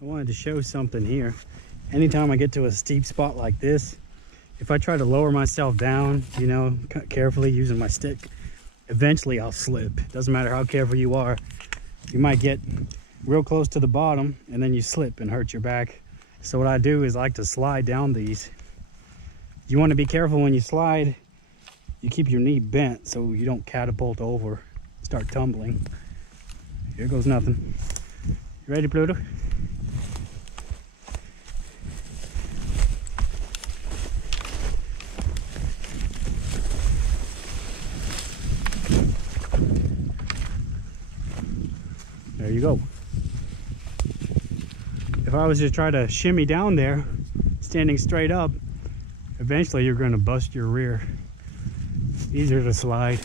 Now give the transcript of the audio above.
I wanted to show something here. Anytime I get to a steep spot like this, if I try to lower myself down, you know, carefully using my stick, eventually I'll slip. Doesn't matter how careful you are. You might get real close to the bottom and then you slip and hurt your back. So what I do is I like to slide down these. You want to be careful when you slide. You keep your knee bent so you don't catapult over, start tumbling. Here goes nothing. You ready, Pluto? There you go. If I was to try to shimmy down there, standing straight up, eventually you're going to bust your rear. Easier to slide.